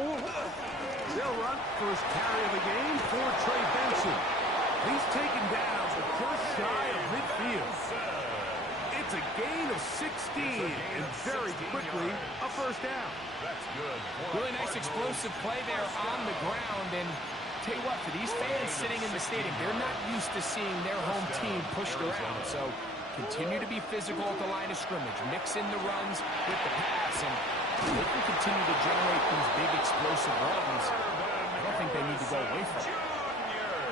They'll run first carry of the game for Trey Benson. He's taken down just shy of midfield. It's a gain of 16, and very quickly a first down. That's good. Really nice explosive play there on the ground. And tell you what, for these fans sitting in the stadium, they're not used to seeing their home team pushed around. So continue to be physical at the line of scrimmage. Mix in the runs with the pass, and they can continue to generate these big explosive runs. I don't think they need to go away from it.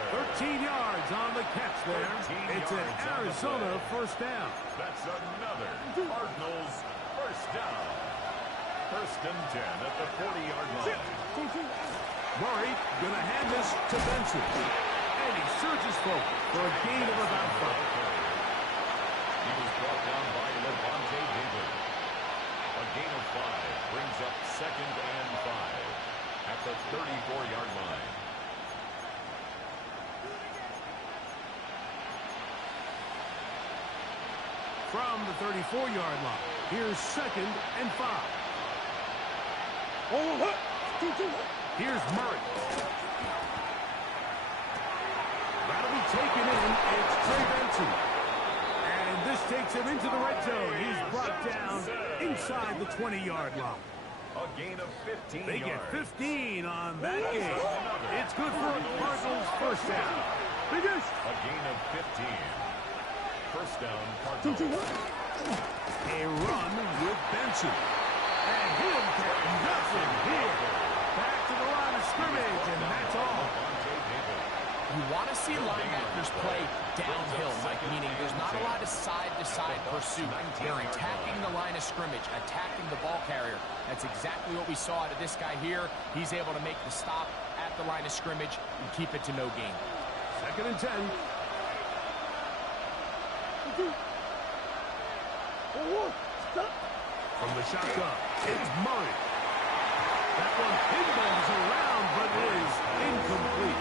13 yards on the catch there. It's an Arizona first down. That's another Cardinals first down. First and 10 at the 40-yard line. Murray going to hand this to Benson. And he surges forward for a gain of about 5. He was brought down by Levante David. A gain of 5 brings up second and 5 at the 34-yard line. From the 34-yard line, here's second and 5. Here's Murray. That'll be taken in. It's Trey Benson. And this takes him into the red zone. He's brought down inside the 20-yard line. A gain of 15 They yards. get 15 on that game. It's good for a Cardinals first down. A gain of 15. First down, Cardinals. A run with Benson. And he'll get nothing here. Back to the line of scrimmage, and that's all. You want to see linebackers play downhill, Mike, meaning there's not a lot of side-to-side pursuit. They're attacking the line of scrimmage, attacking the ball carrier. That's exactly what we saw out of this guy here. He's able to make the stop at the line of scrimmage and keep it to no gain. Second and 10. From the shotgun, it's Murray. That one pinballs around, but is incomplete.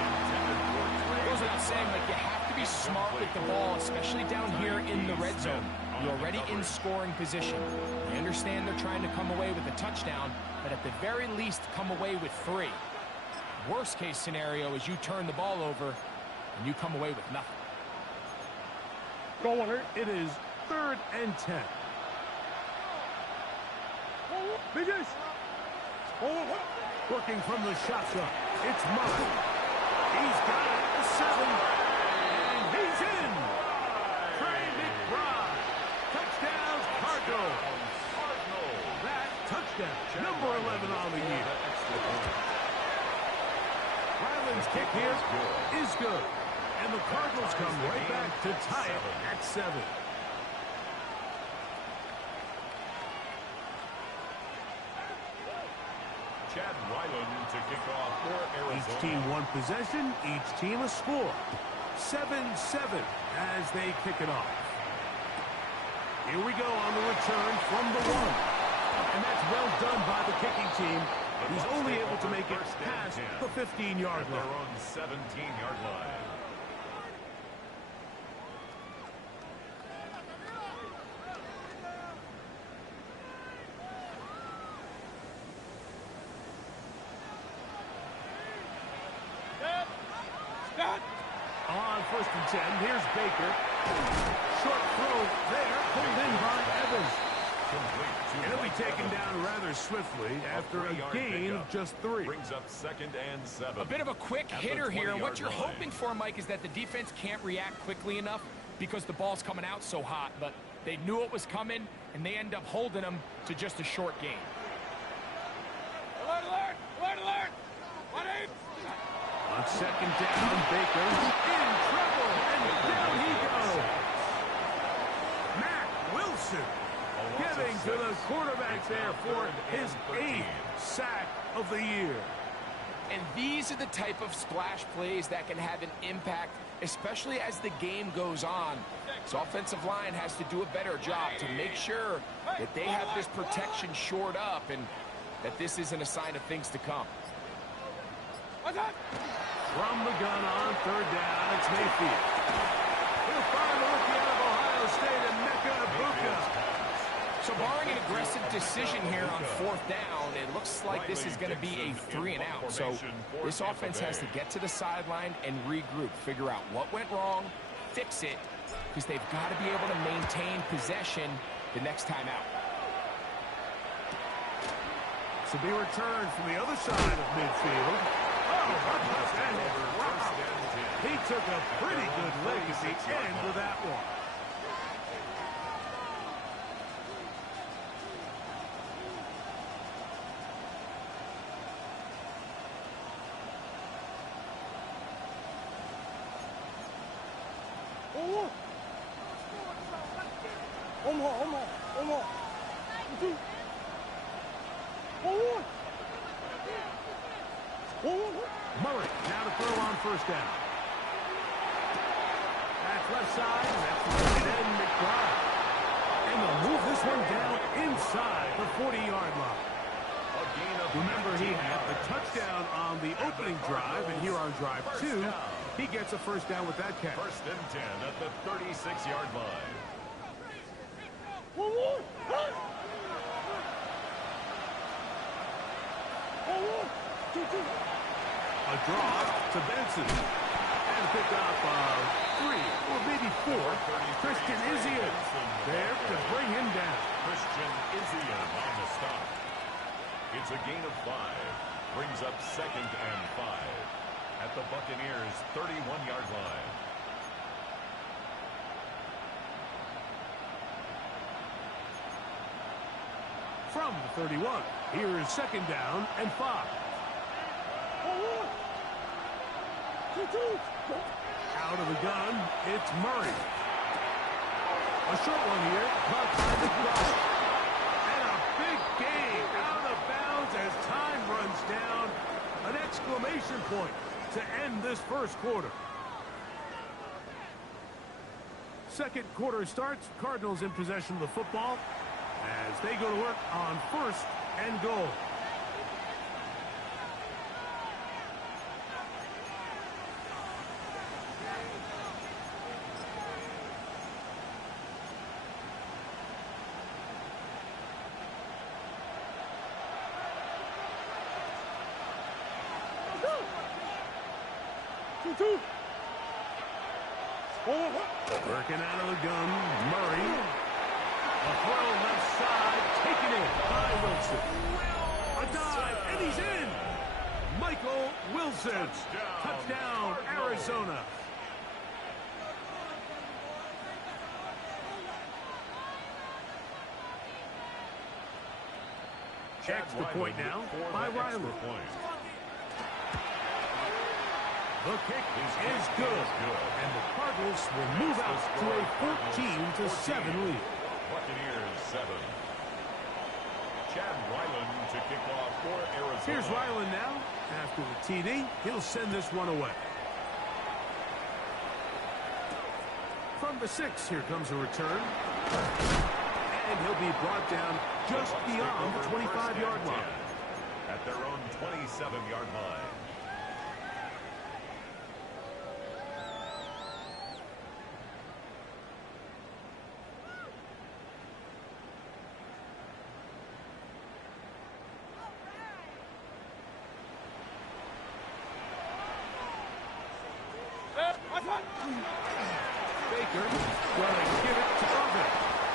Goes without saying, like, you have to be smart with the ball, especially down here in the red zone. You're already in scoring position. I understand they're trying to come away with a touchdown, but at the very least, come away with 3. Worst case scenario is you turn the ball over and you come away with nothing. It is third and 10. Working from the shotgun, it's Murray. He's got it at the 7, and he's in. Trey McBride. Touchdown, Cardinals. That touchdown, number 11 on the year. Ryland's kick here is good. And the Cardinals come right back to tie it at 7. Chad Ryland to kick off for Arizona. Each team one possession, each team a score. 7-7 as they kick it off. Here we go on the return from the 1. And that's well done by the kicking team. He's only able to make it past the 15-yard line. They're on 17-yard line. On first and 10, here's Baker. Short throw there, pulled in by Evans. It'll be taken down rather swiftly after a gain of just 3. Brings up second and 7. A bit of a quick hitter here, and what you're hoping for, Mike, is that the defense can't react quickly enough because the ball's coming out so hot, but they knew it was coming, and they end up holding them to just a short gain. Alert, alert! Alert, alert! On second down, Baker in trouble, and down he goes. Matt Wilson getting to the quarterback there for his 8th sack of the year. And these are the type of splash plays that can have an impact, especially as the game goes on. So offensive line has to do a better job to make sure that they have this protection shored up and that this isn't a sign of things to come. From the gun on third down, it's Mayfield. He'll find the rookie out of Ohio State, and Mecca Ibuka. So barring an aggressive decision here on 4th down. It looks like this is going to be a 3 and out. So this offense has to get to the sideline and regroup, figure out what went wrong, fix it, because they've got to be able to maintain possession the next time out. To be returned from the other side of midfield. Oh, wow. He took a pretty good lick at the end of that one. Murray now to throw on 1st down. That's left side. That's right end McBride. And they'll move this one down inside the 40-yard line. Remember, he had the touchdown on the opening drive, and here on drive 2, he gets a 1st down with that catch. 1st and 10 at the 36-yard line. A draw to Benson. And pick up 3 or maybe 4. Christian Izzian there to bring him down. Christian Izzian on the stop. It's a gain of 5. Brings up 2nd and 5 at the Buccaneers' 31-yard line. From the 31, here is 2nd down and 5. Out of the gun, it's Murray. A short one here, caught by McBride. And a big gain out of bounds as time runs down. An exclamation point to end this 1st quarter. 2nd quarter starts. Cardinals in possession of the football as they go to work on 1st and goal. Working out of the gun, Murray. A throw left side, taken in by Wilson. A dive, and he's in. Michael Wilson. Touchdown, Arizona. Extra point now by Riley. The kick is good, and the Cardinals will move out to a 14-7 lead. Buccaneers 7. Chad Ryland to kick off for Arizona. Here's Ryland now. After the TD, he'll send this one away. From the 6, here comes a return. And he'll be brought down just beyond the 25-yard line. At their own 27-yard line. Baker going to give it to Irvin.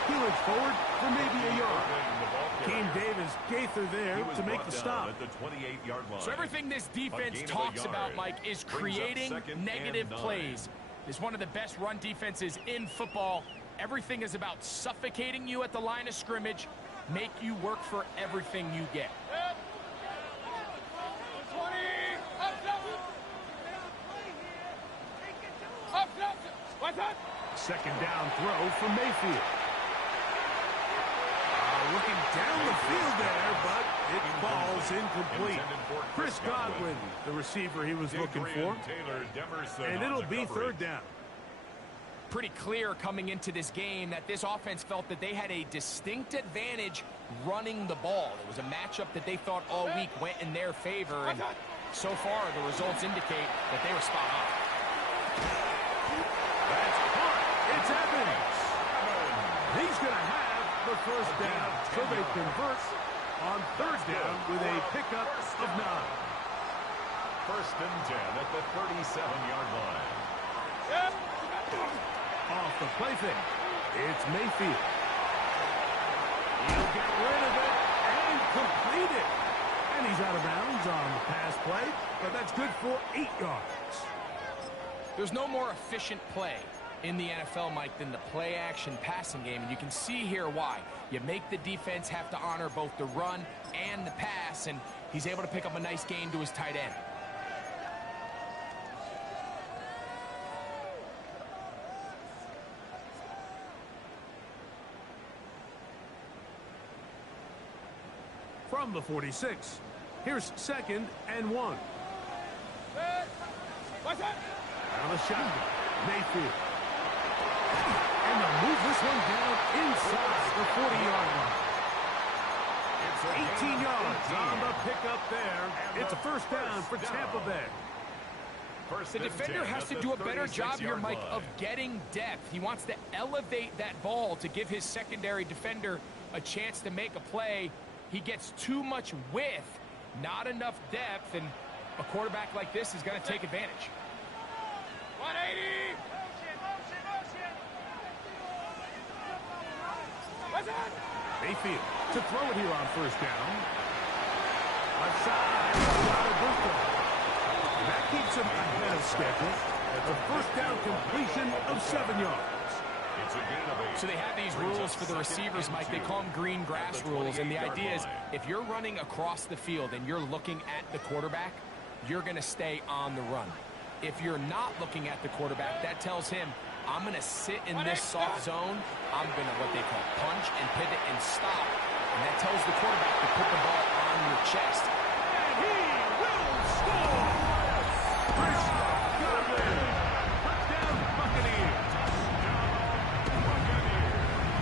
He looks forward for maybe a yard. Came Davis Gaither there to make the stop. At the 28-yard line. So everything this defense talks about, Mike, is creating negative plays. It's one of the best run defenses in football. Everything is about suffocating you at the line of scrimmage, make you work for everything you get. Second down throw from Mayfield. Looking down the field there, but it falls incomplete. Chris Godwin, the receiver he was looking for. And it'll be 3rd down. Pretty clear coming into this game that this offense felt that they had a distinct advantage running the ball. It was a matchup that they thought all week went in their favor, and so far the results indicate that they were spot on. That's caught. It's Evans. He's going to have the 1st down. So they convert on third down with a pickup of 9. First and 10 at the 37-yard line. Off the play fake. It's Mayfield. He'll get rid of it and complete it. And he's out of bounds on the pass play, but that's good for 8 yards. There's no more efficient play in the NFL, Mike, than the play-action passing game, and you can see here why. You make the defense have to honor both the run and the pass, and he's able to pick up a nice gain to his tight end. From the 46, here's 2nd and 1. What's that? Out of the shotgun, Mayfield. And they'll move this one down inside the 40-yard line. 18 yards on the pickup there. It's a first down for Tampa Bay. The defender has to do a better job here, Mike, of getting depth. He wants to elevate that ball to give his secondary defender a chance to make a play. He gets too much width, not enough depth, and a quarterback like this is going to take advantage. 180! What's that? Mayfield to throw it here on first down. Aside, that keeps him ahead of schedule. It's a first down completion of 7 yards. It's a gain of 8. So they have these rules for the receivers, Mike. They call them green grass rules, and the idea is if you're running across the field and you're looking at the quarterback, you're going to stay on the run. If you're not looking at the quarterback, that tells him, I'm going to sit in this soft zone. I'm going to what they call punch and pivot and stop. And that tells the quarterback to put the ball on your chest. And he will score! Touchdown, Buccaneers!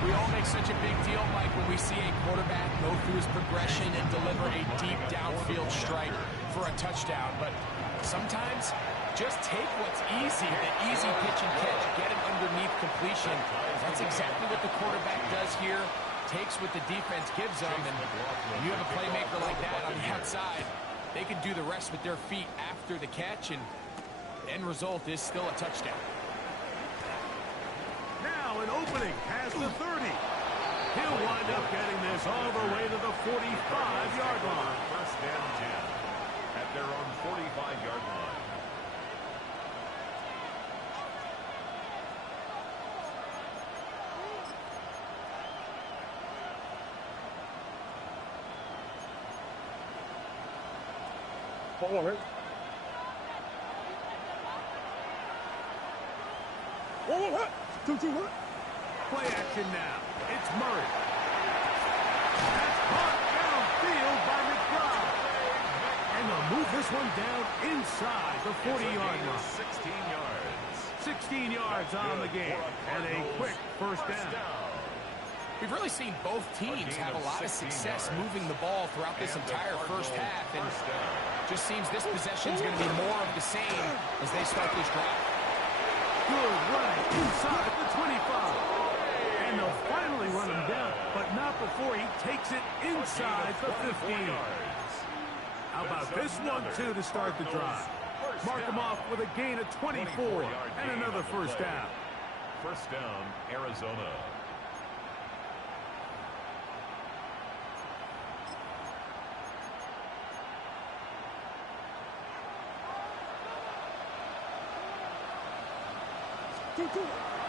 We all make such a big deal, Mike, when we see a quarterback go through his progression and deliver a deep downfield strike for a touchdown. But sometimes, just take what's easy, the easy pitch and catch, get it underneath completion. That's exactly what the quarterback does here. Takes what the defense gives them, and when you have a playmaker like that on the outside, they can do the rest with their feet after the catch, and the end result is still a touchdown. Now an opening past the 30. He'll wind up getting this all the way to the 45-yard line. First and 10 at their own 45-yard line. Forward. Forward. Play action now. It's Murray. That's caught downfield by McBride. And they'll move this one down inside the 40-yard line. 16 yards. 16 yards on the game. And a quick first down. We've really seen both teams have a lot of success moving the ball throughout this entire first half, and just seems this possession is going to be more of the same as they start this drive. Good run inside the 25. And they'll finally run him down, but not before he takes it inside the 15. How about this one, too, to start the drive? Mark him off with a gain of 24 and another first down. First down, Arizona.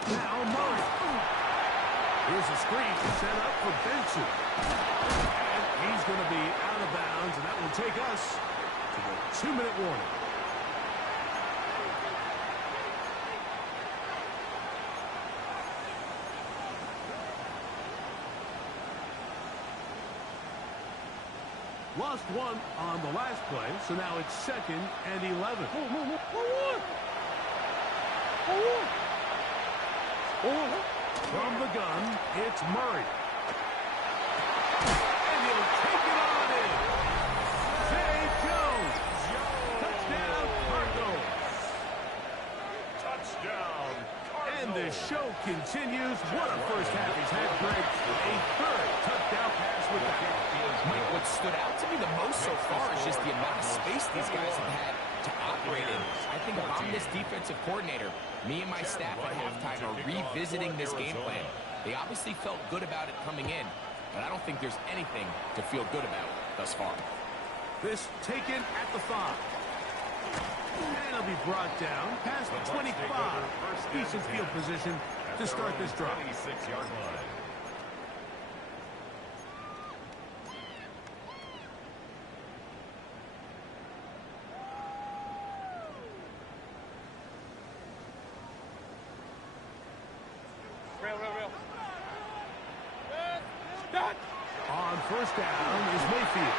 Now Murray. Here's a screen set up for Benson. And he's going to be out of bounds, and that will take us to the 2-minute warning. Lost one on the last play, so now it's 2nd and 11. From the gun, it's Murray. And he'll take it on in. Zay Jones. Touchdown, Cardinals. Touchdown, Cardinals. And the the show continues. What a first half he's had, Greg. A third touchdown pass with that. Mike, what stood out to me the most so far is just the amount of space these guys have had to operate in. I think if I'm this defensive coordinator, me and my staff at halftime are revisiting this game plan. They obviously felt good about it coming in, but I don't think there's anything to feel good about thus far. This taken at the 5. And it'll be brought down past the 25. Decent field position to start this drive. 26-yard line. On first down is Mayfield.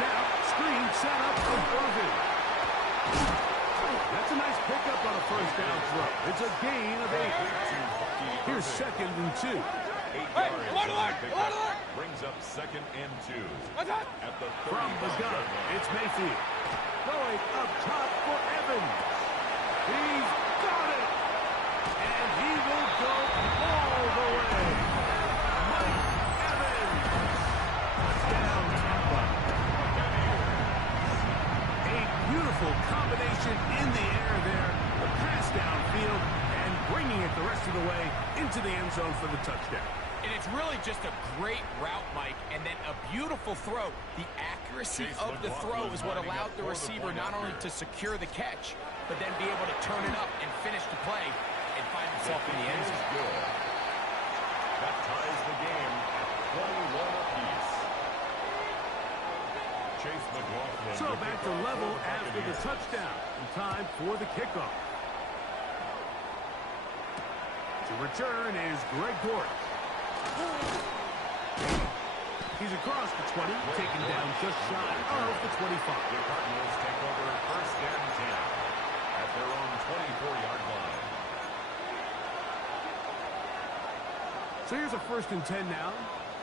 Now, screen set up from Irvin. That's a nice pickup on a first down throw. It's a gain of 8. Here's 2nd and 2. 8 yards. Brings up 2nd and 2. At the 30. From the gun, it's Mayfield. Going up top for Evans. He's got it. And he will go all the way. Mike Evans. Touchdown, Tampa. A beautiful combination in the air there. The pass downfield and bringing it the rest of the way into the end zone for the touchdown. And it's really just a great route, Mike, and then a beautiful throw. The accuracy of the throw is what allowed the receiver not only to secure the catch, but then be able to turn it up and finish the play and find himself in the end zone. That ties the game at 21 apiece. Chase McLaughlin. So back to level after the touchdown. And time for the kickoff. To return is Greg Gort. He's across the 20, taken down just shy of the 25. The Cardinals take over 1st and 10 at their own 24-yard line. So here's a 1st and 10 now.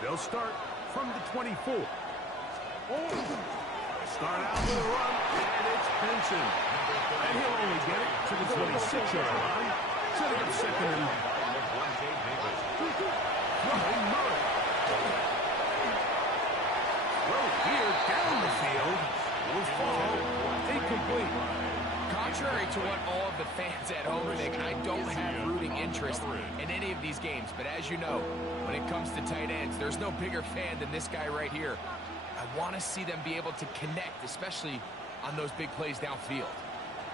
They'll start from the 24. Start out with a run, and it's Benson. And he'll only get it to the 26-yard line. Setting up 2nd and 9. Throwing Murray. Throw here down the field. Will fall incomplete. Contrary to what all of the fans at home think, I don't have rooting interest in any of these games. But as you know, when it comes to tight ends, there's no bigger fan than this guy right here. I want to see them be able to connect, especially on those big plays downfield.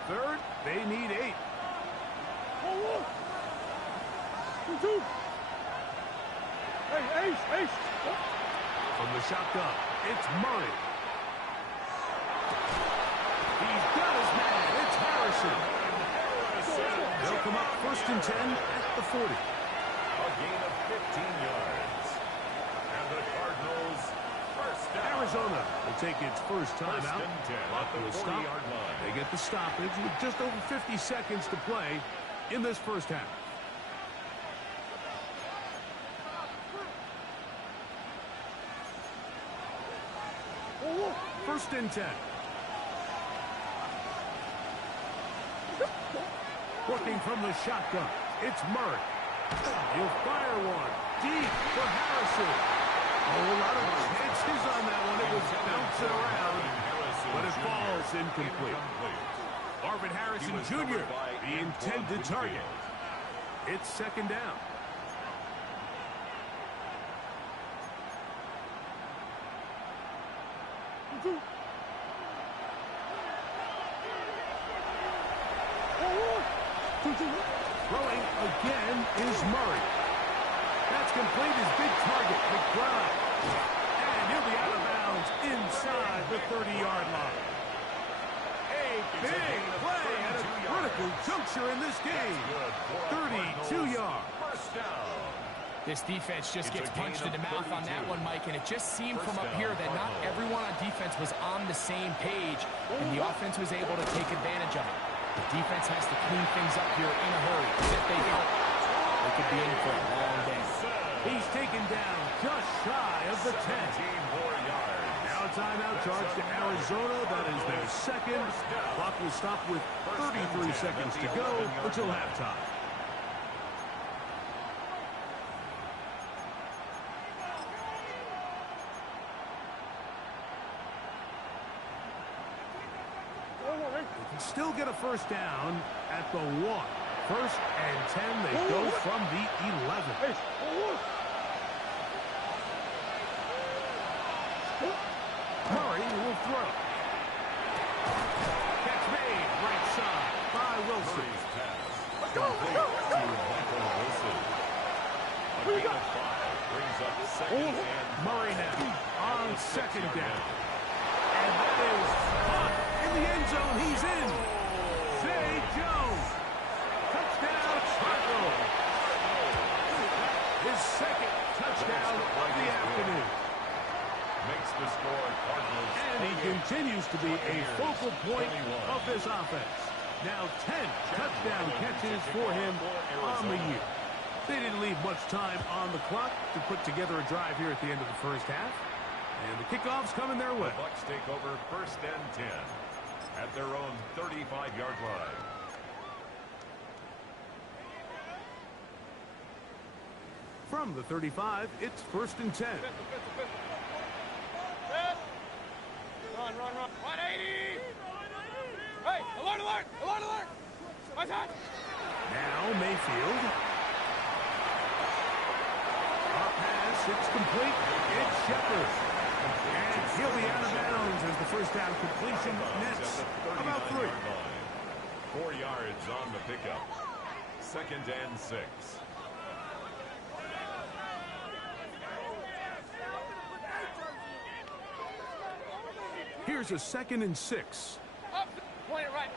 3rd, they need 8. Ace. From the shotgun, it's Murray. He's got his man. It's Harrison. They'll come up 1st and 10 at the 40. A gain of 15 yards. And the Cardinals first down. Arizona will take its first time out. Clock will stop. They get the stoppage with just over 50 seconds to play in this first half. First and 10. Working from the shotgun, it's Murray. He'll fire one deep for Harrison. A whole lot of chances on that one. It was bouncing around, but it falls incomplete. Marvin Harrison Jr., the intended target. It's 2nd down. Throwing again is Murray. That's complete. His big target, McBride. And he'll be out of bounds inside the 30-yard line. A big play at a critical juncture in this game. 32 yards. First down. This defense just gets punched in the mouth on that one, Mike, and it just seemed from up here that not everyone on defense was on the same page, and the offense was able to take advantage of it. The defense has to clean things up here in a hurry. If they don't, they could be in for a long day. He's taken down just shy of the 10. Now a timeout charge to Arizona. That is their 2nd. Clock will stop with 33 seconds to go until halftime. still get a first down at the 1. First and 10, they go from the 11. Murray will throw. Catch made, right side by Wilson. Let's go, let's go, let's go. Michael Wilson. A gain of 5 brings up second and Murray now on second down. And that is caught in the end zone. He's in. Zay Jones. Touchdown, Cardinals. His second touchdown of the afternoon. makes the score Cardinals. And he continues to be a focal point of this offense. Now 10 touchdown catches for him on the year. They didn't leave much time on the clock to put together a drive here at the end of the first half. And the kickoff's coming their way. The Bucs take over first and 10 at their own 35-yard line. From the 35, it's first and 10. Run. 180. Hey, alert. What's that? Now Mayfield. Our pass, it's complete. It's Shepard. And he'll be out of bounds as the first down completion nets about 3. 4 yards on the pickup. Second and 6. Here's a second and 6. Up. Point it right.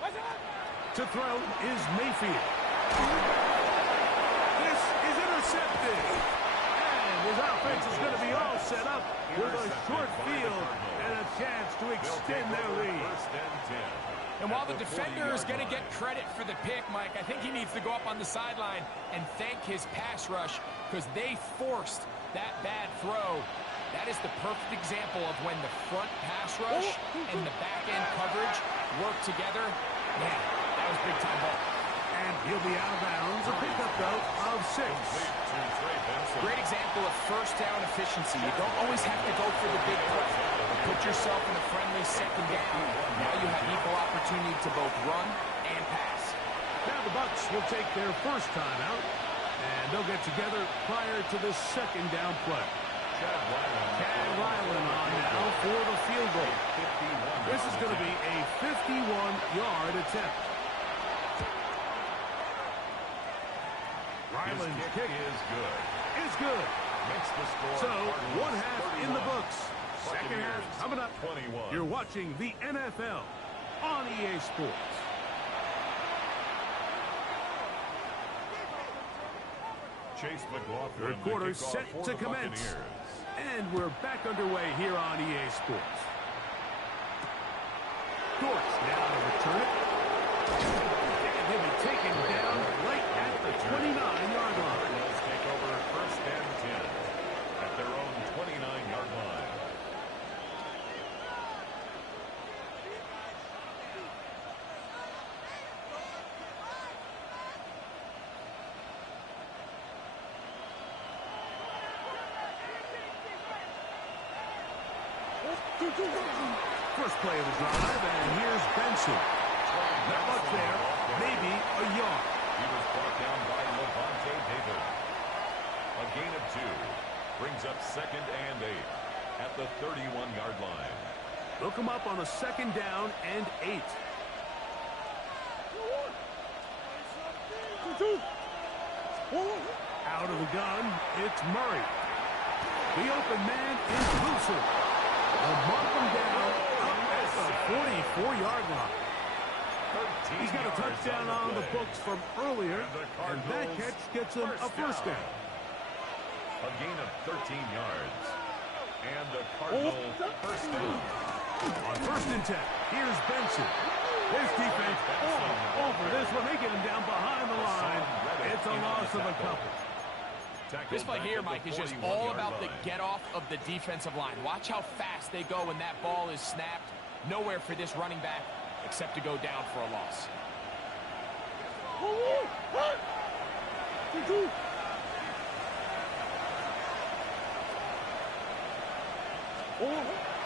What's that? To throw is Mayfield. This is intercepted. And his offense is going to be all set up with a short field and a chance to extend their lead. First and 10. And while the defender is going to get credit for the pick, Mike, I think he needs to go up on the sideline and thank his pass rush because they forced that bad throw. That is the perfect example of when the front pass rush and the back-end coverage work together. Man, that was big-time ball. And he'll be out of bounds. A pickup, though, of 6. Great example of first down efficiency. You don't always have to go for the big play. Put yourself in a friendly second down. Now you have equal opportunity to both run and pass. Now the Bucs will take their first time out, and they'll get together prior to the second down play. Chad Ryland on now for the field goal. This is going to be a 51-yard attempt. Ryland's kick is good. Makes the score. So, one half in the books. Second half coming up. 21. You're watching the NFL on EA Sports. Chase McLaughlin. Third quarter set to commence. And we're back underway here on EA Sports. Dortch now to return it. And he'll be taken down right at the 29-yard line. Let's take over first and 10 at their own 29-yard line. First play of the drive, and here's Benson. Not much there, maybe a yard. He was brought down by Levante David. A gain of 2 brings up second and 8 at the 31-yard line. They'll come up on a second down and 8. Out of the gun, it's Murray. The open man is Wilson. They'll mark him down up at the 44-yard line. He's got a touchdown on the books from earlier, and that catch gets him a first down. A gain of 13 yards. And the Cardinal first down. On first and 10, here's Benson. His defense all over this one. They get him down behind the line. It's a loss of a couple. This play here, Mike, is just all about the get-off of the defensive line. Watch how fast they go when that ball is snapped. Nowhere for this running back except to go down for a loss.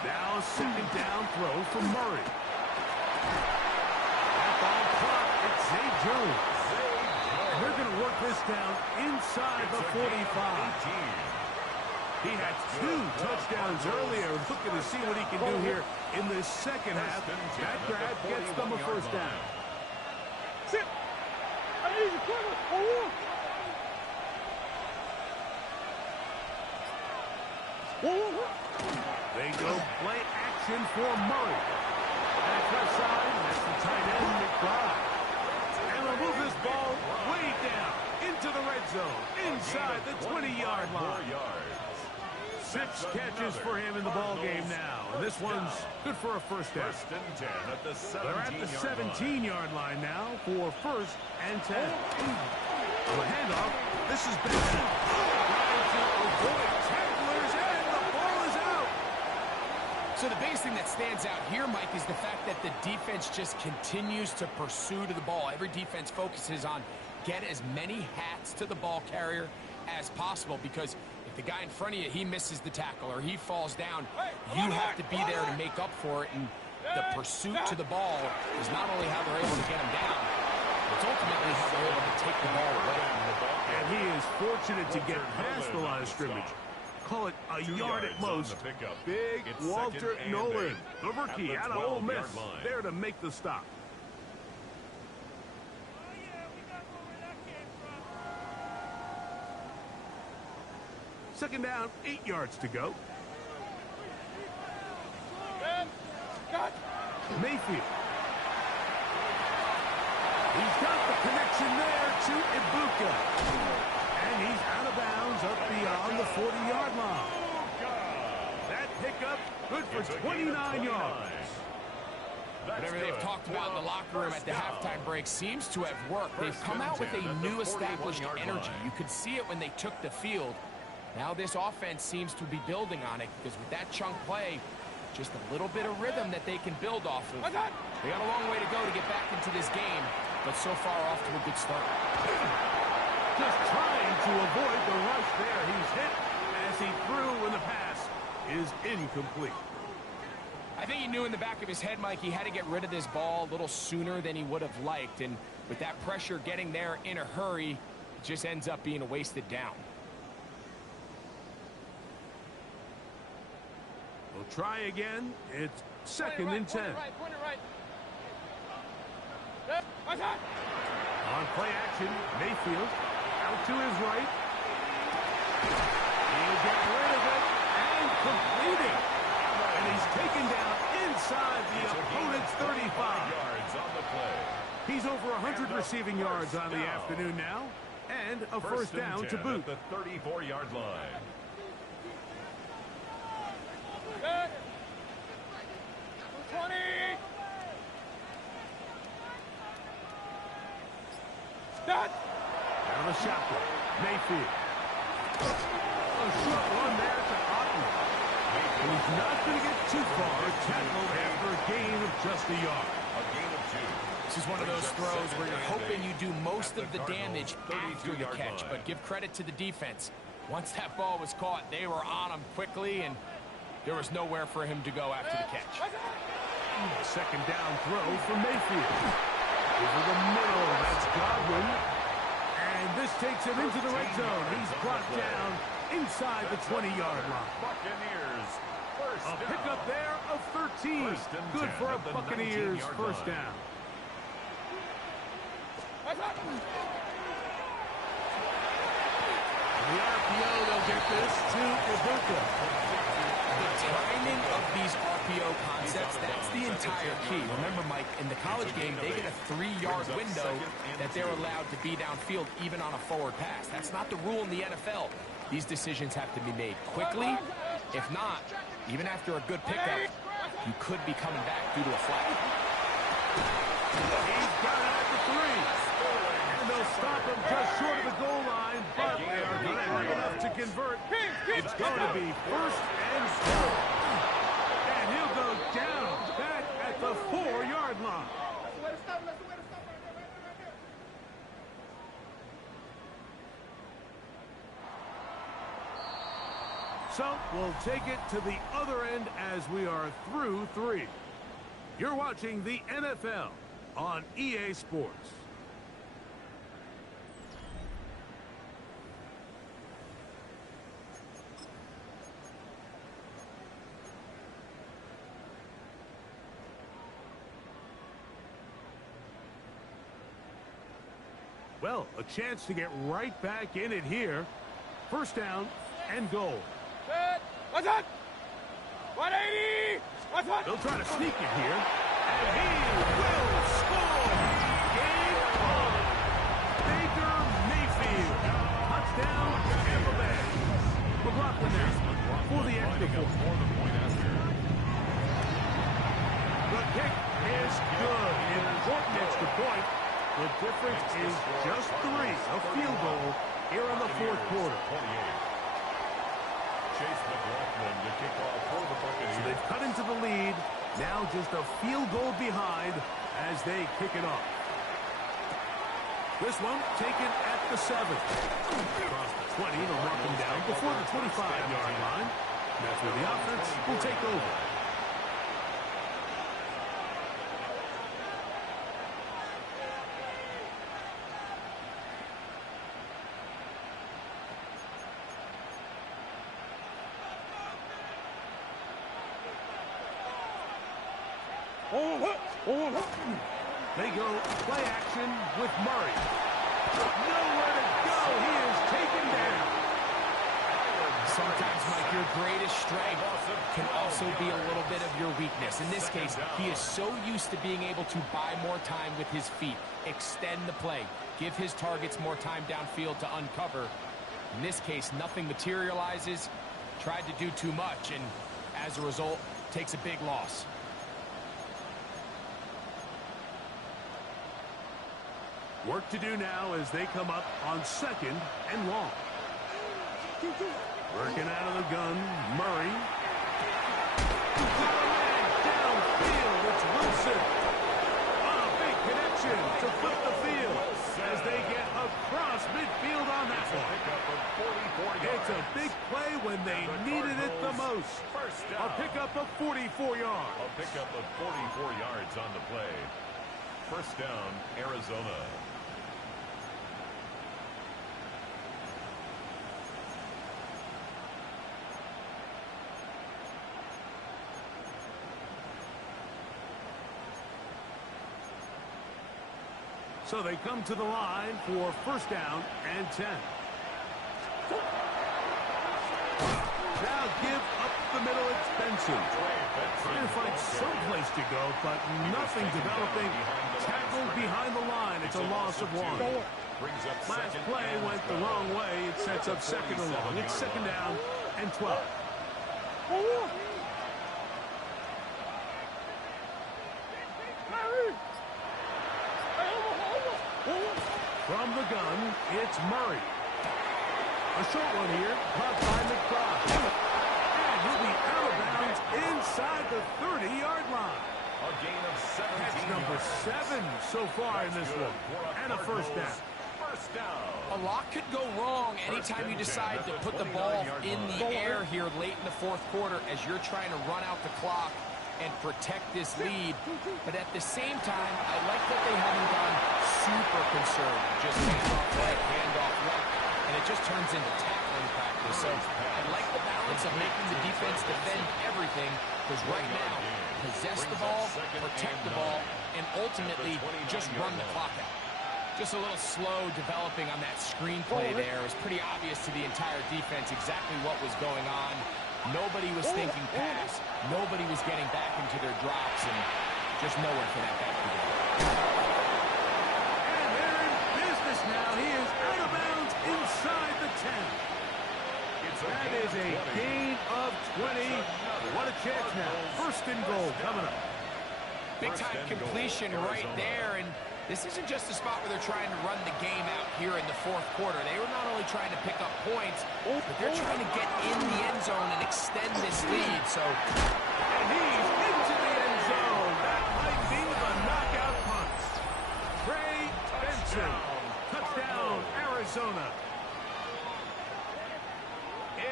Now a second down throw from Murray. Jones. And they're going to work this down inside the 45. He had 2 touchdowns earlier. Looking to see what he can do here in the second half. That grab gets them a first down. Sit. I need you. They go play action for Murray. Back left side, that's the tight end, McBride. And they'll move this ball way down into the red zone, inside the 20-yard line. 6 catches for him in the ball game now. And this one's good for a first down. They're at the 17-yard line now for first and 10. On the handoff, this is bad. Trying to avoid tacklers, and the ball is out. So the biggest thing that stands out here, Mike, is the fact that the defense just continues to pursue to the ball. Every defense focuses on get as many hats to the ball carrier as possible, because if the guy in front of you, he misses the tackle or he falls down, you have to be there to make up for it. And the pursuit to the ball is not only how they're able to get him down, it's ultimately how they're able to take the ball away. And he is fortunate to get past the line of scrimmage. Call it a yard at most. Big Walter Nolan, the rookie out of Ole Miss, there to make the stop. Second down, 8 yards to go. Mayfield. He's got the connection there to Ibuka. And he's out of bounds up beyond the 40-yard line. That pickup good for 29 yards. Whatever they've talked about in the locker room at the halftime break seems to have worked. They've come out with a new established energy. You could see it when they took the field. Now this offense seems to be building on it, because with that chunk play, just a little bit of rhythm that they can build off of. They got a long way to go to get back into this game, but so far off to a good start. Just trying to avoid the rush there. He's hit as he threw when the pass is incomplete. I think he knew in the back of his head, Mike, he had to get rid of this ball a little sooner than he would have liked. And with that pressure getting there in a hurry, it just ends up being a wasted down. We'll try again. It's second and 10. On play action, Mayfield out to his right. He'll get rid of it and completing. And he's taken down inside the opponent's 35. He's over 100 receiving yards on the afternoon now, and a first down to boot. The 34-yard line. Out of the shotgun, Mayfield. A short run there to Otten. He's not going to get too far. Tackled after a gain of just a yard. A gain of 2. This is one of those throws where you're hoping you do most of the damage after the catch, but give credit to the defense. Once that ball was caught, they were on him quickly, and there was nowhere for him to go after the catch. Second down throw for Mayfield. Over the middle, that's Godwin. And this takes him into the red zone. He's brought down inside the 20-yard line. Buccaneers, first A pickup there of 13. Good for a Buccaneers first down. The RPO, they'll get this to Ibuka. The timing of these RPO concepts, that's the entire key. Remember, Mike, in the college game, they get a 3-yard window that they're allowed to be downfield even on a forward pass. That's not the rule in the NFL. These decisions have to be made quickly. If not, even after a good pickup, you could be coming back due to a flag. He's got it at the 3. And they'll stop him just short of the goal line, but they are going to have enough to convert. It's going to be first and 4. And he'll go down back at the 4-yard line. So we'll take it to the other end as we are through 3. You're watching the NFL on EA Sports. Well, a chance to get right back in it here. First down and goal. Set. What's up? 180. What's up? They'll try to sneak it here. And he will score. Game on. Baker Mayfield. Touchdown, Tampa Bay. McLaughlin now for the extra point. The kick is good. Important extra point. The difference is just 3. A field goal here in the fourth quarter. Chase McLaughlin to kick off for the Buccaneers. So they've cut into the lead. Now just a field goal behind as they kick it off. This one taken at the 7. Across the 20, they'll mark them down before the 25-yard line. That's where the offense will take over. They go play action with Murray. Nowhere to go. He is taken down. Sometimes, Mike, your greatest strength can also be a little bit of your weakness. In this case, he is so used to being able to buy more time with his feet, extend the play, give his targets more time downfield to uncover. In this case, nothing materializes, tried to do too much, and as a result, takes a big loss. Work to do now as they come up on second and long. Working out of the gun, Murray. Downfield, it's Wilson. On a big connection to flip the field as they get across midfield on that one. It's a big play when they needed it the most. A pickup of 44 yards. A pickup of 44 yards on the play. First down, Arizona. So they come to the line for first down and 10. Now give up the middle, it's Benson. Trying to find some place to go, but nothing developing. Tackled behind the line. It's a loss of 1. Last play went the wrong way. It sets up second and long. It's second down and 12. From the gun, it's Murray. A short one here, caught by McBride. And he'll be out of bounds inside the 30-yard line. A gain of 17 That's number 7 so far in this one. And a first down. First down. A lot could go wrong anytime you decide to put the ball in the air here late in the fourth quarter as you're trying to run out the clock and protect this lead. But at the same time, I like that they haven't gone super concerned. Just handoff right, handoff left, and it just turns into tackling practice. So I like the balance of making the defense defend everything, because right now, possess the ball, protect the ball, and ultimately just run the clock out. Just a little slow developing on that screenplay there. It was pretty obvious to the entire defense exactly what was going on. Nobody was thinking pass. Nobody was getting back into their drops, and just nowhere for that back to go. And they're in business now. He is out of bounds inside the 10. That is a gain of 20. What a chance now. First and goal coming up. Big-time completion right there, and this isn't just a spot where they're trying to run the game out here in the fourth quarter. They were not only trying to pick up points, but they're trying to get in the end zone and extend this lead. So, and he's into the end zone. That might be the knockout punch. Trey Benson. Touchdown, Arizona.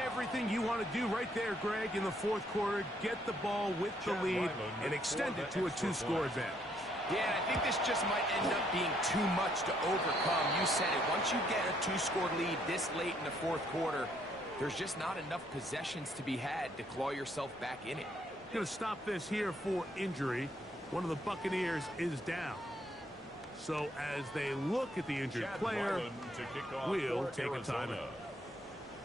Everything you want to do right there, Greg, in the fourth quarter. Get the ball with the lead and extend it to a 2-score advantage. yeah, I think this just might end up being too much to overcome. You said it. Once you get a 2-score lead this late in the fourth quarter, there's just not enough possessions to be had to claw yourself back in it. Going to stop this here for injury. One of the Buccaneers is down. So as they look at the injured player, we'll take a timeout.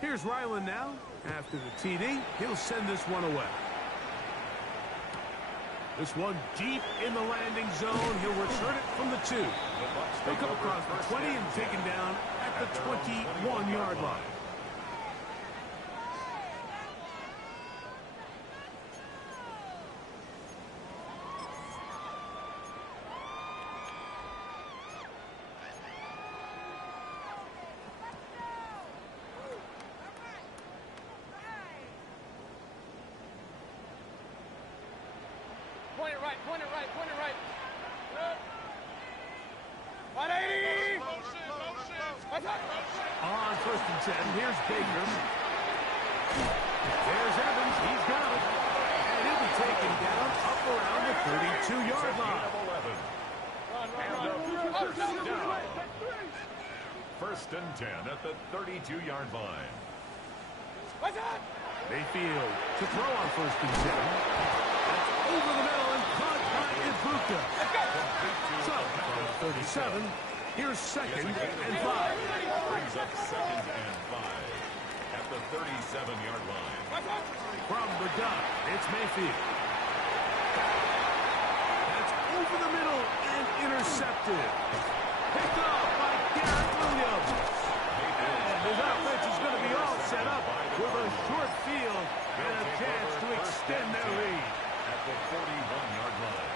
Here's Ryland now. After the TD, he'll send this one away. This one deep in the landing zone. He'll return it from the 2. They'll come across the 20 and taken down at the 21-yard line. Point it right, point it right, point it right. 180! On 1st and 10, here's Baker. There's Evans, he's got it. And he'll be taken down up around the 32-yard line. First and 10 at the 32-yard line. Mayfield to throw on 1st and 10. That's over the middle and caught by Ibuka. So, from 37, here's 2nd and 5. Brings up 2nd and 5 at the 37-yard line. From the gun, it's Mayfield. That's over the middle and intercepted. Picked up by Garrett Williams. And his offense is going to be all set up with a short field and a chance to extend their lead. At the 41-yard line.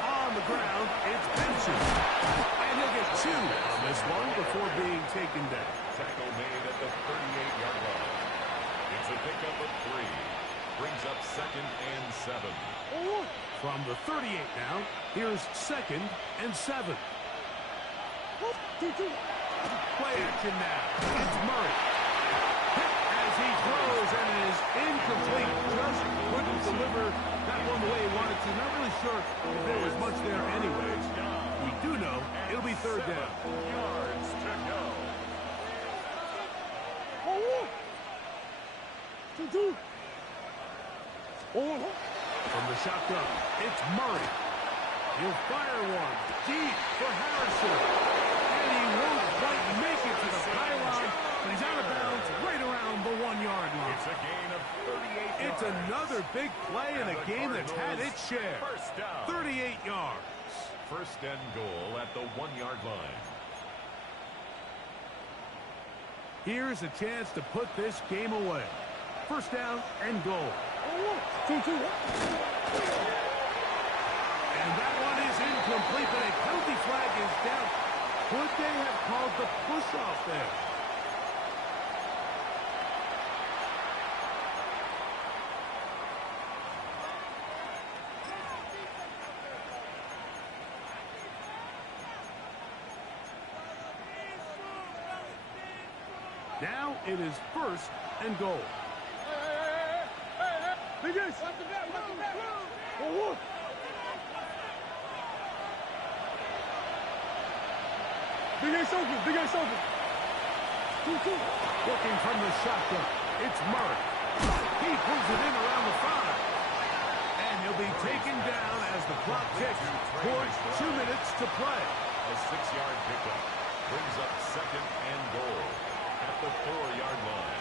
On the ground, it's Benson. And he'll get 2 on this one before being taken down. Tackle made at the 38-yard line. It's a pickup of 3. Brings up 2nd and 7. From the 38 now, here's 2nd and 7. Play action now. It's Murray. Hit as he throws and it is incomplete. Just couldn't deliver that one the way he wanted to. Not really sure if there was much there anyways. We do know it'll be 3rd down. Yards to go. From the shotgun, it's Murray. He'll fire one deep for Harrison. And he won't quite make it to the pylon, but he's out of bounds right around the 1-yard line. It's a gain of 38 It's yards. another big play in a game that's had its share. First down. 38 yards. First and goal at the 1-yard line. Here's a chance to put this game away. First down and goal. And that one is incomplete, but a penalty flag is down. Could they have called the push-off there? Now it is 1st and goal. Big Ace! Big Ace open! Big Ace open! Looking from the shotgun, it's Murray. He pulls it in around the 5. And he'll be taken down as the clock ticks towards 2 minutes to play. A 6-yard pickup brings up 2nd and goal at the 4-yard line.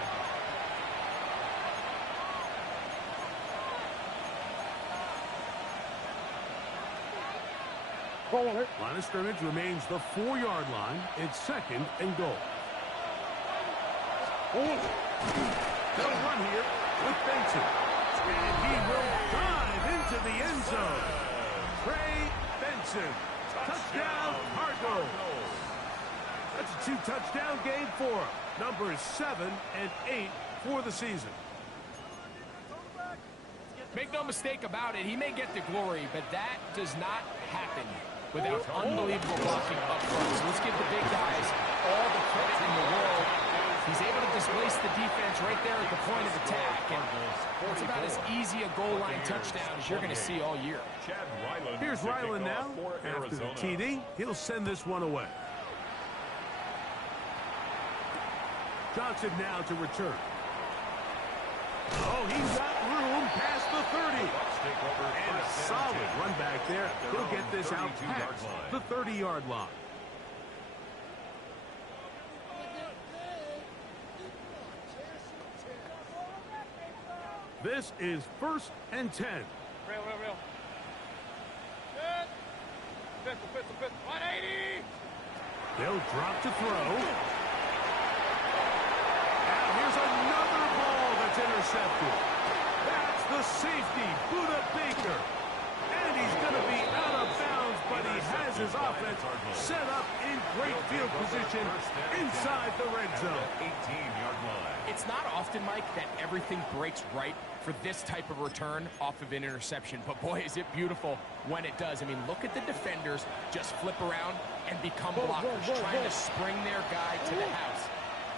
Line of scrimmage remains the 4-yard line. It's 2nd and goal. They'll run here with Benson. And he will dive into the end zone. Trey Benson. Touchdown, Cardinals. That's a 2-touchdown game for him. Numbers 7 and 8 for the season. Make no mistake about it, he may get the glory, but that does not happen without unbelievable blocking up front. So let's give the big guys all the credit in the world. He's able to displace the defense right there at the point of attack. And it's about as easy a goal line touchdown as you're going to see all year. Here's Ryland now. After the TD, he'll send this one away. Johnson now to return. Oh, he's got room past the 30. And a solid run back there. He'll get this out past the 30-yard line. This is 1st and 10. Real. Fifth. 180. They'll drop to throw. And here's another ball that's intercepted. That's the safety, Buda Baker. And he's going to be out of bounds, but he has his offense set up in great field position inside the red zone. 18-yard line. It's not often, Mike, that everything breaks right for this type of return off of an interception. But, boy, is it beautiful when it does. I mean, look at the defenders just flip around and become blockers, trying to spring their guy to the house.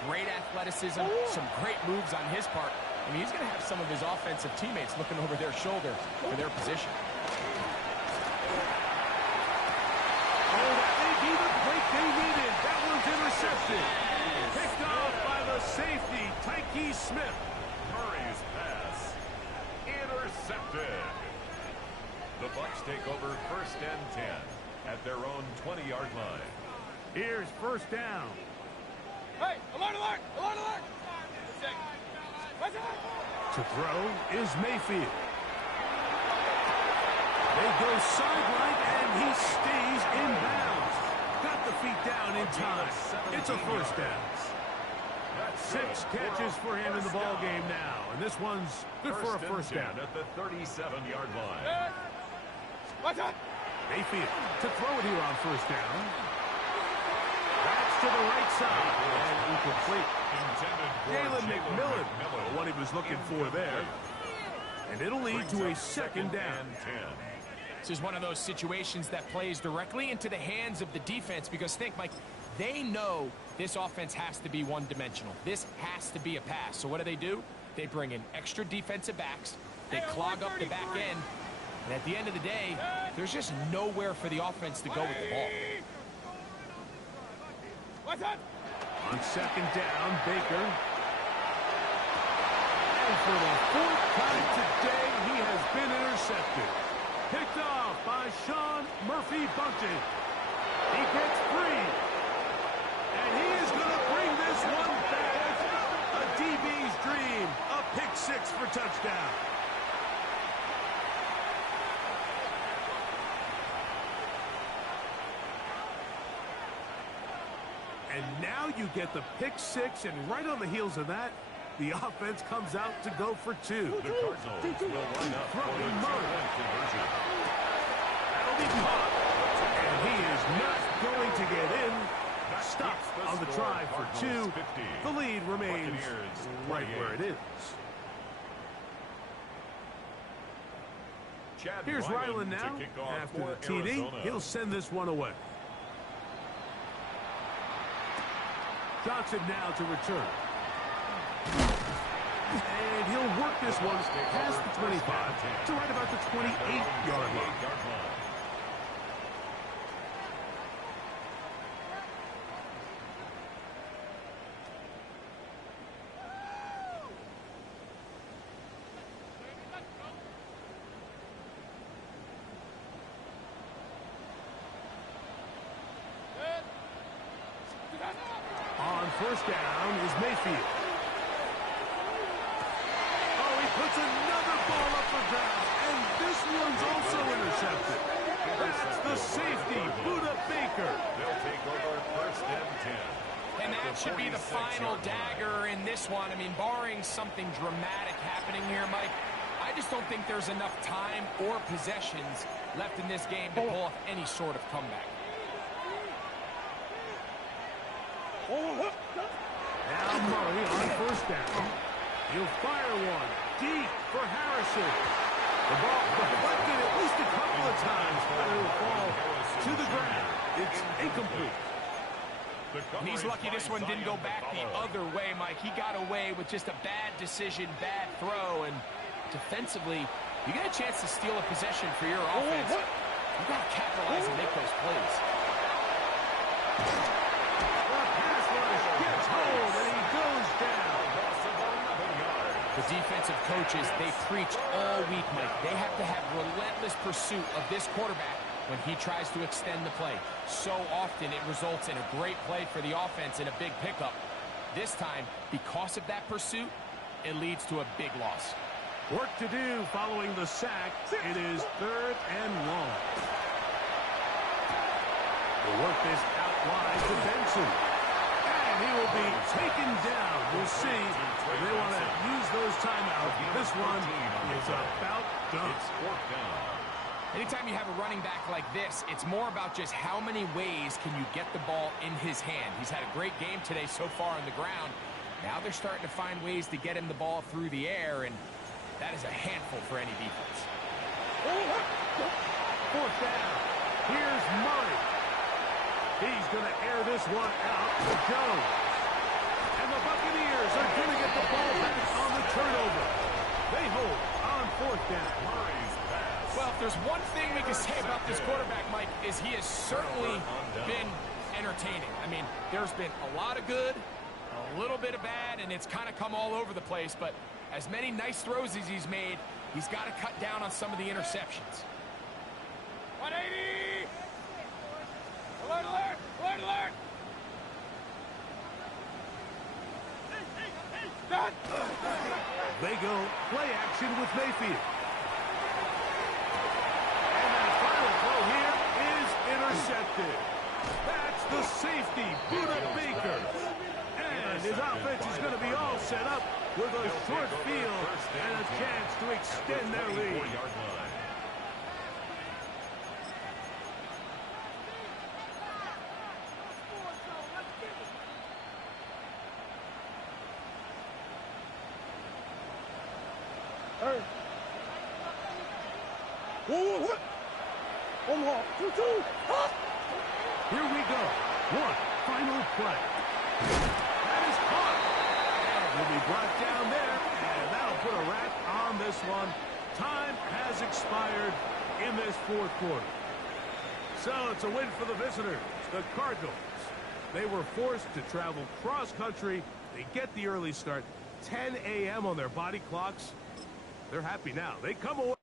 Great athleticism, some great moves on his part. I mean, he's going to have some of his offensive teammates looking over their shoulder for their position. Oh, that may be the break they needed. That one's intercepted. Picked off by the safety, Tyke Smith. Murray's pass intercepted. The Bucs take over 1st and 10 at their own 20-yard line. Here's 1st down. Hey, alert. To throw is Mayfield. They go sideline, and he stays in bounds. Got the feet down in time. It's a 1st down. 6 catches for him in the ball game now, and this one's good for a 1st down. At the 37-yard line. Mayfield to throw it here on 1st down. That's to the right side, and incomplete. Jalen McMillan, what he was looking for there. And it'll lead to a 2nd down. This is one of those situations that plays directly into the hands of the defense because, think, Mike, they know this offense has to be one-dimensional. This has to be a pass. So what do? They bring in extra defensive backs. They clog up the back end. And at the end of the day, there's just nowhere for the offense to go with the ball. On 2nd down, Baker. And for the 4th time today, he has been intercepted. Picked off by Sean Murphy-Bunting. He gets free. And he is going to bring this one back. A DB's dream. A pick 6 for touchdown. And now you get the pick 6, and right on the heels of that, the offense comes out to go for 2. The Cardinals will line up for the two-point conversion. That'll be caught. And he is not going to get in. Stopped on the try for 2. The lead remains right where it is. Here's Ryland now. After the TD, he'll send this one away. Johnson now to return. And he'll work this one past the 25 to right about the 28-yard line. On 1st down is Mayfield. Oh, he puts another ball up for grabs, and this one's also intercepted. That's the safety, Buda Baker. They'll take over 1st and 10. And that should be the final dagger in this one. I mean, barring something dramatic happening here, Mike, I just don't think there's enough time or possessions left in this game to pull off any sort of comeback. Now Murray on 1st down. He'll fire one deep for Harrison. The ball deflected at least a couple of times, but it'll fall to the ground. It's incomplete. And he's lucky this one didn't go back the other way, Mike. He got away with just a bad decision, bad throw, and defensively, you get a chance to steal a possession for your offense. You've got to capitalize and make those plays. The pass rush gets home, and he goes down. The defensive coaches, they preach all week, Mike. They have to have relentless pursuit of this quarterback when he tries to extend the play. So often it results in a great play for the offense and a big pickup. This time, because of that pursuit, it leads to a big loss. Work to do following the sack. It is 3rd and long. The work is out wide to Benson. And he will be taken down. We'll see if they want to use those timeouts. This one is about done. It's 4th down. Anytime you have a running back like this, it's more about just how many ways can you get the ball in his hand. He's had a great game today so far on the ground. Now they're starting to find ways to get him the ball through the air, and that is a handful for any defense. 4th down. Here's Murray. He's going to air this one out to Jones. And the Buccaneers are going to get the ball back on the turnover. They hold on 4th down. Murray's pass. Well, if there's one thing we can say about this quarterback, Mike, is he has certainly been entertaining. I mean, there's been a lot of good, a little bit of bad, and it's kind of come all over the place. But as many nice throws as he's made, he's got to cut down on some of the interceptions. 180! Alert, alert! Alert, alert! Done! They go play action with Mayfield. And that final throw here is intercepted. That's the safety, Buda Baker. And his offense is going to be all set up with a short field and a chance to extend their lead. Here we go. One final play. That is caught. And will be brought down there, and that'll put a wrap on this one. Time has expired in this 4th quarter. So it's a win for the visitors, the Cardinals. They were forced to travel cross-country. They get the early start, 10 a.m. on their body clocks. They're happy now. They come away.